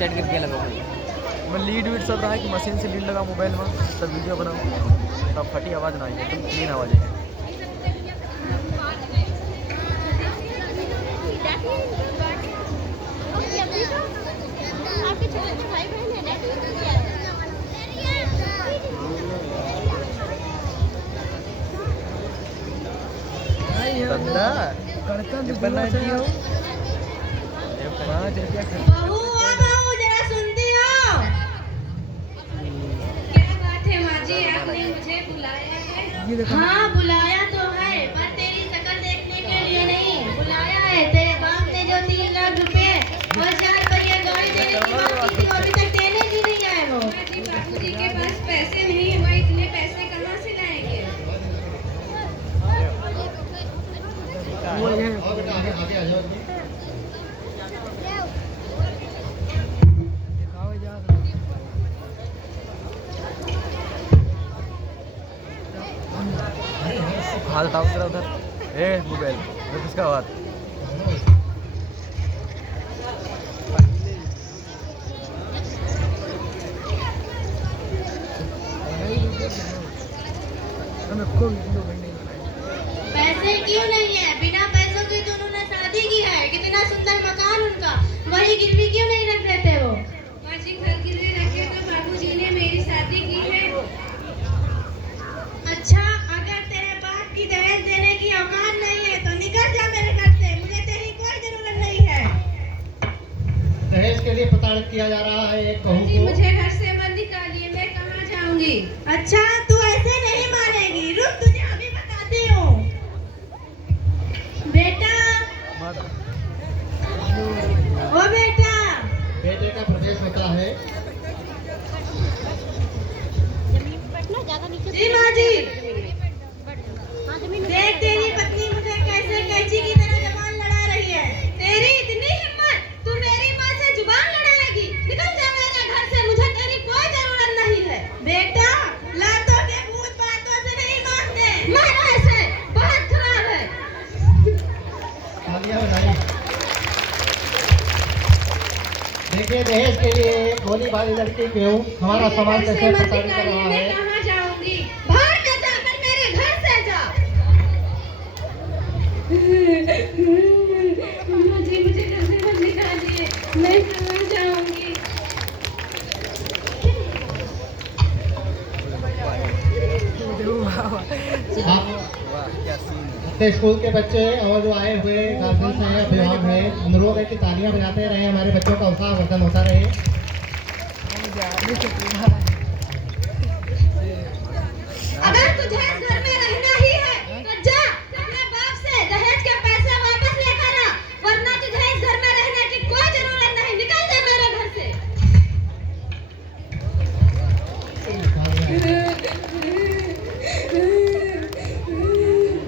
Side गिर गया लगा। मैं लीड वीड सब रहा है कि मशीन से लीड लगा मोबाइल में, तब वीडियो बनाऊँ, तब फटी आवाज़ ना आई, एकदम क्लीन आवाज़ है। बनना चाहिए हो 5 रुपया बहू ओ बहू जरा सुनती हो? क्या बात है माँ जी, आपने मुझे बुलाया है? हाँ बुलाया तो है, पर तेरी शक्ल देखने के लिए नहीं बुलाया है। तेरे बाप ने जो 3 लाख रुपए और 4 पहिया गाड़ी देने की बात की थी, अभी तक देने ही नहीं आए वो। जी बाबूजी के पास पैसे नहीं है, वो इतने पैसे कहाँ से लाएंगे? हाथ उठाओ जरा उधर, मोबाइल किसका हाथ? पैसे क्यों नहीं है? बिना पैसों के तो उन्होंने शादी की है, कितना सुंदर मकान उनका, वही गिरवी क्यों नहीं रख देते वो? माँ जी घर गिरवी रखे तो बाबूजी ने मेरी शादी की है। अच्छा अगर तेरे बाप की दहेज देने की औकात नहीं है तो निकल जा मेरे घर से, मुझे तेरी कोई जरूरत नहीं है। दहेज के लिए प्रताड़ित किया जा रहा है एक बहू जी को। मुझे घर से मत निकालिए, मैं कहाँ जाऊंगी? अच्छा तू ऐसे नहीं मानेगी, रुक तुझे अभी बताती हूँ। बेटा ओ बेटा, बेटे का प्रवेश होता है। जी माँ जी, देख तेरी पत्नी मुझे कैसे कैंची की तरह जुबान लड़ा रही है। तेरी इतनी हिम्मत, तू मेरी माँ से जुबान लड़ाएगी? निकल जा मेरे घर से, मुझे तेरी कोई जरूरत नहीं है। बेटा लातों के भूत बातों से नहीं मानते, मानो ऐसे बहुत खराब है। तालियां बजाइए। देखिए दहेज के लिए भोली भाली लड़की क्यों हमारा समाज कैसे प्रताड़ित कर रहा मैं है। कहाँ जाऊंगी? बाहर न जाकर मेरे घर से जा। मुझे मुझे घर से मत निकालिए, मैं कहाँ जाऊंगी? आप अपने स्कूल के बच्चे और जो आए हुए गार्जियंस हैं, अभिभावक हैं, अनुरोध है कि तालियां बजाते रहे, हमारे बच्चों का उत्साह वर्धन होता रहे। अगर तुझे इस घर में रहना ही है तो जा अपने बाप से दहेज के पैसे वापस लेकर आ, वरना तुझे इस घर में रहने की कोई जरूरत नहीं, निकल जा मेरे घर से।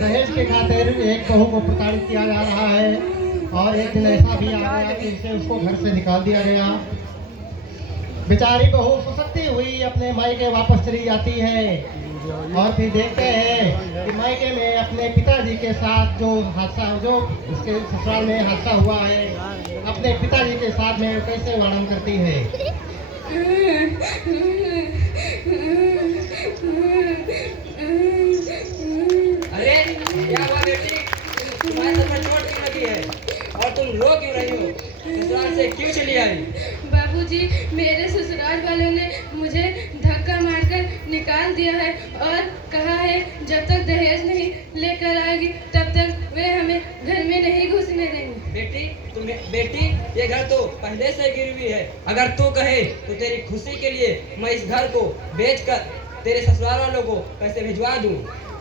दहेज के खातिर एक बहू को प्रताड़ित किया जा रहा है और एक दिन ऐसा भी आ गया कि इसे उसको घर से निकाल दिया गया। बेचारी बहू फुसकती हुई अपने मायके वापस चली जाती है और फिर देखते हैं कि मायके में अपने पिताजी के साथ जो हादसा, जो उसके ससुराल में हादसा हुआ है, अपने पिताजी के साथ में कैसे वर्णन करती है। अरे क्या हुआ बेटी, तुम्हारे सर में चोट क्यों लगी है और तुम रो क्यों रही हो? ससुराल से क्यों चली आई? बाबूजी मेरे ससुराल वालों ने मुझे धक्का मारकर निकाल दिया है और कहा है जब तक दहेज नहीं लेकर आएगी तब तक वे हमें घर में नहीं घुसने देंगे। बेटी ये घर तो पहले से गिरवी है, अगर तू कहे तो तेरी खुशी के लिए मैं इस घर को बेचकर तेरे ससुराल वालों को पैसे भिजवा दूं।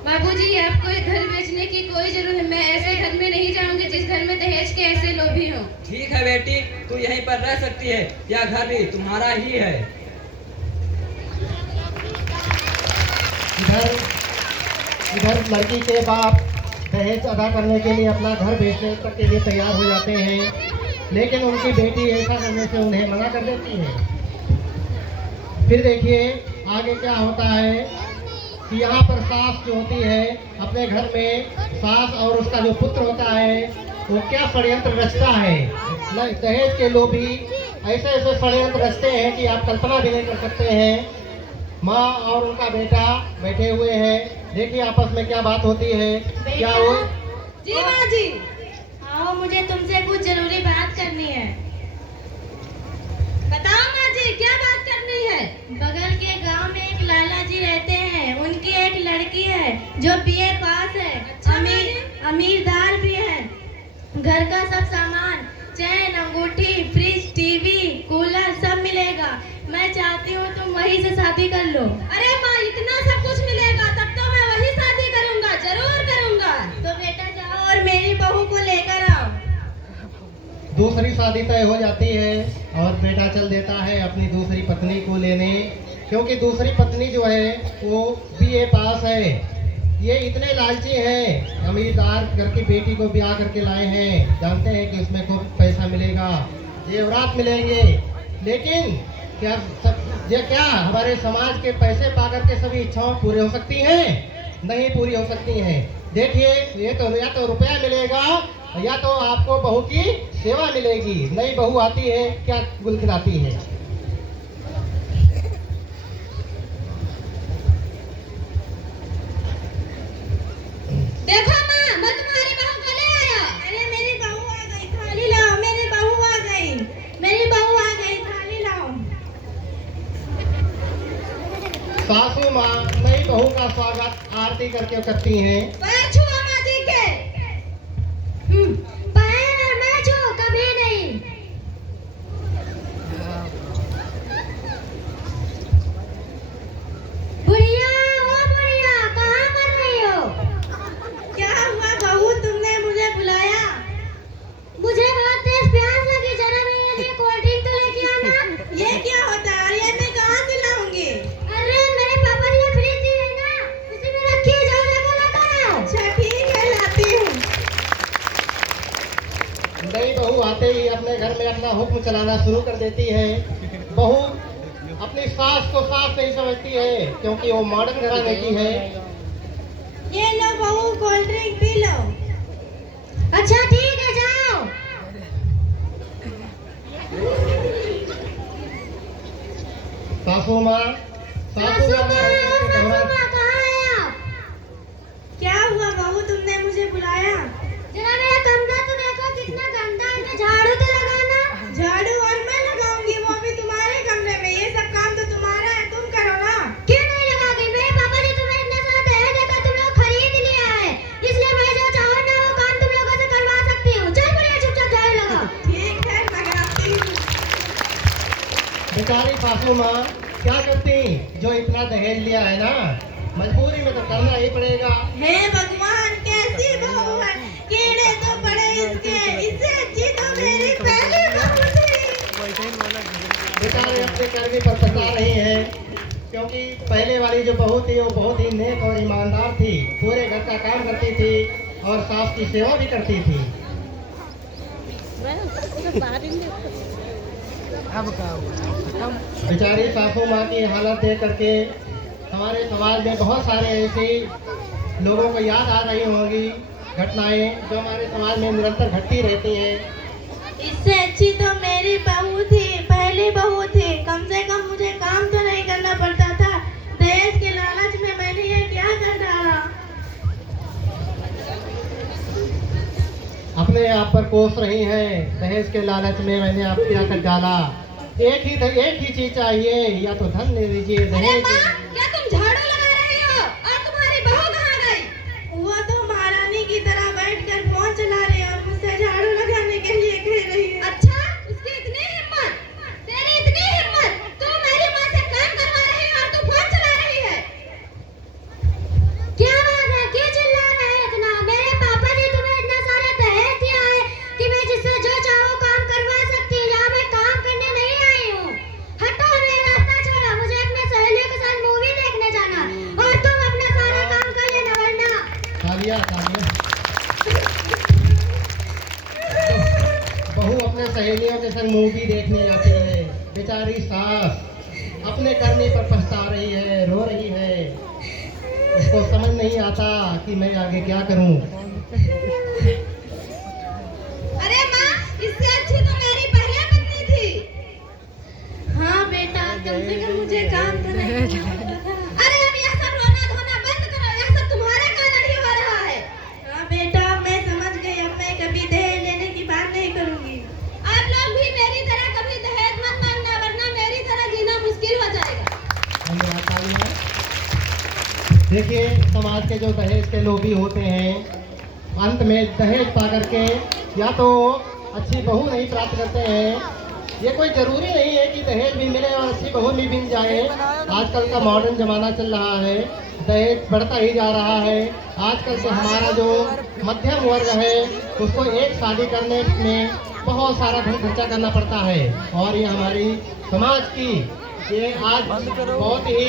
बाबूजी आपको ये घर बेचने की कोई जरूरत है, मैं ऐसे घर में नहीं जाऊंगी जिस घर में दहेज के ऐसे लोभी हों। ठीक है बेटी, तू यहीं पर रह सकती है, यह घर भी तुम्हारा ही है। इधर लड़की के बाप दहेज अदा करने के लिए अपना घर बेचने तक के लिए तैयार हो जाते हैं, लेकिन उनकी बेटी ऐसा करने से उन्हें मना कर देती है। फिर देखिए आगे क्या होता है कि यहाँ पर सास जो होती है अपने घर में, सास और उसका जो पुत्र होता है वो क्या षड्यंत्र रचता है। दहेज के लोभी ऐसे ऐसे षड्यंत्र रचते हैं कि आप कल्पना भी नहीं कर सकते हैं। माँ और उनका बेटा बैठे हुए हैं, देखिए आपस में क्या बात होती है। क्या वो जी माँ जी। आओ, मुझे तुमसे कुछ जरूरी बात करनी है। बताओ माँ जी, क्या बात करनी है? बगल के गांव में एक लाला जी रहते हैं, उनकी एक लड़की है जो बीए पास है। अमीरदार भी है। घर का सब सामान, चैन, अंगूठी, फ्रिज, टीवी, कूलर सब मिलेगा। मैं चाहती हूँ तुम वहीं से शादी कर लो। अरे माँ, इतना सब कुछ मिलेगा तब तो मैं वही शादी करूँगा, जरूर करूँगा। तो बेटा जाओ और मेरी बहू को लेकर आओ। दूसरी शादी तय हो जाती है और बेटा चल देता है अपनी दूसरी पत्नी को लेने, क्योंकि दूसरी पत्नी जो है वो बीए पास है। ये इतने लालची हैं, अमीरदार घर की बेटी को ब्याह करके लाए हैं, जानते हैं कि उसमें खूब पैसा मिलेगा, जेवरात मिलेंगे। लेकिन क्या हमारे समाज के पैसे पाकर के सभी इच्छाएं पूरी हो सकती हैं? नहीं पूरी हो सकती हैं। देखिए, ये तो या तो रुपया मिलेगा या तो आपको बहू की सेवा मिलेगी। नई बहू आती है, क्या गुलखिलाती है। देखो माँ, मैं तुम्हारी बहू को ले आया। अरे मेरी बहू आ गई, थाली लाओ। मेरी बहू आ गई, मेरी बहू आ गई, थाली लाओ। सासू माँ नई बहू का स्वागत आरती करके करती हैं। पैर छुओ माँ जी के। पैर और मैं छू कभी नहीं। बुढ़िया, ओ बुढ़िया, कहाँ कर रही हो? क्या हुआ बहू, तुमने मुझे बुलाया? मुझे बहुत तेज प्यास लगी, जरा मेरे लिए कोल्ड ड्रिंक तो लेके आना। ये क्या होता है? ये मैं कहाँ से लाऊंगी? अरे मेरे पापा जी ने फ्रिज दी है ना, उसी में रखी है, जाओ लेकर आओ। अच्छा ठीक है, लाती हूँ। नई बहू आते ही अपने घर में अपना हुक्म चलाना शुरू कर देती है। बहू अपनी सास को सास नहीं समझती है, क्योंकि वो मॉडर्न घराने की है। ये लो बहू, कोल्ड ड्रिंक पी लो। अच्छा ठीक है, जाओ। सासू माँ, सासू माँ कहाँ है आप? क्या हुआ बहू, तुमने मुझे बुलाया? जरा मेरा कमरा तो देखो कितना गंदा है, झाड़ू तो लगाना। झाड़ू और मैं लगाऊंगी, वो भी तुम्हारे कमरे में। ये सब काम तो तुम्हारा है, तुम करो ना। क्यों नहीं लगाओगी? मेरे पापा जी तुम्हें इतना सारा दहेज देकर तुम लोग खरीद लिया है, इसलिए मैं जो चाहूँ ना वो काम तुम लोगों से करवा सकती हूँ। चल बुढ़िया, चुपचाप झाड़ू लगाओ। ठीक है, लगाती हूँ। बेचारी सासू माँ क्या करती, जो इतना दहेज लिया है ना, मजबूरी में तो करना ही पड़ेगा। हे भगवान, कैसी बहू है, कीड़े तो पड़े इसके, इससे अच्छी तो मेरी पहली बहू थी। बेचारे अपने कर्मी पर पछता रही है, क्योंकि पहले वाली जो बहू थी वो बहुत ही नेक और ईमानदार थी, पूरे घर का काम करती थी और सास की सेवा भी करती थी। बेचारी सासू माँ की हालत देख करके हमारे समाज में बहुत सारे ऐसे लोगों को याद आ रही होंगी घटनाएं, जो हमारे समाज में निरंतर घटती रहती हैं। इससे अच्छी तो मेरी बहू थी, पहली बहू थी। कम से कम मुझे काम तो नहीं करना पड़ता था। दहेज के लालच में मैंने ये क्या कर डाला। अपने आप पर कोस रही हैं, दहेज के लालच में मैंने आप क्या कर डाला। एक ही चीज चाहिए, या तो धन ले लीजिए, अरे दहेज। माँ, क्या तुम झाड़ू लगा रही हो? और तुम्हारी बहू कहाँ गई? वो तो महारानी की तरह बैठकर फोन चला रही है और मुझसे झाड़ू लगाने के लिए कह रही है। अच्छा, उसकी इतनी हिम्मत, तेरी इतनी हिम्मत, तू मेरी माँ से काम करवा रही है और तू फोन चला रही है। क्या बात है, क्यों चिल्ला रहे हैं इतना? मेरे पापा जी तुम्हें इतना सारा दहेज दिया है कि मैं जिससे जो चाहूँ काम करवा सकती हूँ। यहाँ मैं काम करने नहीं आई हूँ। हटो, मेरा रास्ता छोड़ो, मुझे अपने सहेलियों के साथ मूवी देखने जाना है। और तुम अपना सारा काम कर लेना, वरना। तालियां, तालियां। बहू अपने सहेलियों के संग मूवी देखने जाती है। बेचारी सास अपने करने पर पछता रही है, रो रही है। उसको समझ नहीं आता कि मैं आगे क्या करूं। अरे माँ, इससे अच्छी तो मेरी पहली पत्नी थी। कम से कम मुझे काम तो नहीं करना था। अरे अब यह सब रोना धोना बंद करो, यह सब तुम्हारे कारण ही हो रहा है। हाँ बेटा, मैं समझ गई, अब मैं कभी दहेज लेने की बात नहीं करूंगी। आप लोग भी मेरी तरह कभी दहेज मत मांगना, वरना मेरी तरह जीना मुश्किल हो जाएगा। धन्यवाद तालियां। देखिए, समाज के जो दहेज के लोभी होते हैं, अंत में दहेज पा करके या तो अच्छी बहू नहीं प्राप्त करते हैं। ये कोई जरूरी नहीं है कि दहेज भी मिले और अच्छी बहू भी मिल जाए। आजकल का मॉडर्न जमाना चल रहा है, दहेज बढ़ता ही जा रहा है। आजकल से हमारा जो मध्यम वर्ग है उसको एक शादी करने में बहुत सारा धन खर्चा करना पड़ता है, और ये हमारी समाज की ये आज बहुत ही